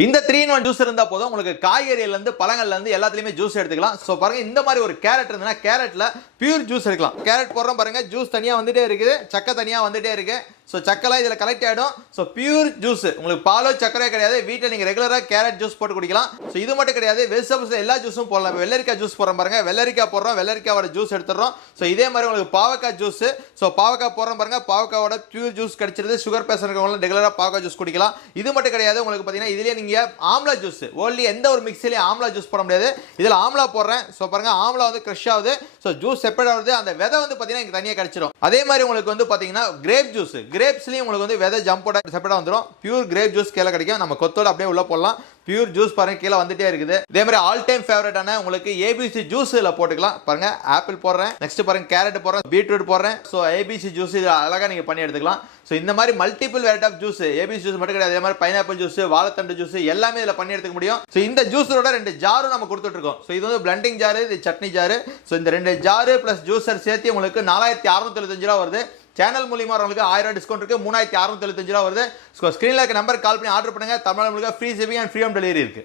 இந்த 3-in-1 juice இருந்தா போதும் உங்களுக்கு காய்கறியில இருந்து பழங்கள்ல இருந்து எல்லாத்துலயுமே ஜூஸ் எடுத்துக்கலாம். சோ பாருங்க இந்த மாதிரி ஒரு கேரட் இருந்தனா கேரட்ல பியூர் ஜூஸ் எடுக்கலாம். கேரட் போடுறோம் பாருங்க ஜூஸ் தனியா வந்துட்டே இருக்குது, சக்கை தனியா வந்துட்டே இருக்கு. சோ சக்கெல்லாம் இதுல கலெக்ட் ஆயிடும். சோ பியூர் ஜூஸ் உங்களுக்கு பாலோ சக்கரை கிடையாது. வீட்ல நீங்க ரெகுலரா கேரட் ஜூஸ் போட்டு குடிக்கலாம். சோ இது மட்டும் கிடையாது, வெஜிடபிள்ஸ் எல்லா ஜூஸும் போடலாம். வெள்ளரிக்காய் ஜூஸ் போடுறோம் பாருங்க, வெள்ளரிக்காய் போடுறோம், வெள்ளரிக்காயோட ஜூஸ் எடுத்துறோம். சோ இதே மாதிரி உங்களுக்கு பாவக்காய் ஜூஸ், சோ பாவக்காய் போடுறோம் பாருங்க, பாவக்காயோட பியூர் ஜூஸ் கிடைச்சிருது. சுகர் பேஷண்ட் இருக்கவங்க ரெகுலரா பாவக்காய் ஜூஸ் குடிக்கலாம். இது மட்டும் கிடையாது, உங்களுக்கு பாத்தீங்கன்னா இதுலயே நீங்க ஆம்லா ஜூஸ், ஓன்லி எந்த ஒரு மிக்ஸிலயும் ஆம்லா ஜூஸ் போட முடியாது. இதுல ஆம்லா போடுறேன். சோ பாருங்க ஆம்லா வந்து கிரஷ் ஆகுது. சோ ஜூஸ் செப்பரேட் ஆகுது. அந்த விதை வந்து பாத்தீங்கன்னா இங்க தனியா கிடைச்சிரும். அதே மாதிரி உங்களுக்கு வந்து பாத்தீங்கன்னா கிரேப் ஜூஸ், கிரேப்ஸ்லயும் உங்களுக்கு வந்து விதை ஜம்போட செப்பரேட்டா வந்துரும். பியூர் கிரேப் ஜூஸ் கீழ கிடைக்கும். நம்ம கொத்தோட அப்படியே உள்ள போடலாம். பியூர் ஜூஸ் பாருங்க கீழ வந்துட்டே இருக்குது. இதே மாதிரி ஆல் டைம் ஃபேவரட்டான உங்களுக்கு ஏபிசி ஜூஸ் இதுல போட்டுக்கலாம். பாருங்க ஆப்பிள் போடுறேன், நெக்ஸ்ட் பாருங்க கேரட் போடுறேன், பீட்ரூட் போடுறேன். சோ ஏபிசி ஜூஸ் இது அழகா நீங்க பண்ணி எடுத்துக்கலாம். சோ இந்த மாதிரி multiple variety of juice, ABC juice மட்டும் கிடையாது, அதே மாதிரி பைனாப்பிள் ஜூஸ், வாழைத்தண்டு ஜூஸ் எல்லாமே இதுல பண்ணி எடுத்துக்க முடியும். சோ இந்த ஜூஸரோட 2 ஜாரும் நம்ம கொடுத்துட்டு இருக்கோம். சோ இது வந்து பிளண்டிங் ஜார், இது சட்னி ஜார். சோ இந்த 2 ஜார் பிளஸ் ஜூஸர் சேர்த்து உங்களுக்கு 4675 ரூபாய் வருது. சேனல் மூலமா உங்களுக்கு 1000 டிஸ்கவுண்ட் இருக்கு. 3675 ரூபாய் வருது. ஸ்கிரீன்ல இருக்க நம்பர் கால் பண்ணி ஆர்டர் பண்ணுங்க. தமிழ்நாடு முழுக்க free shipping and free home delivery இருக்கு.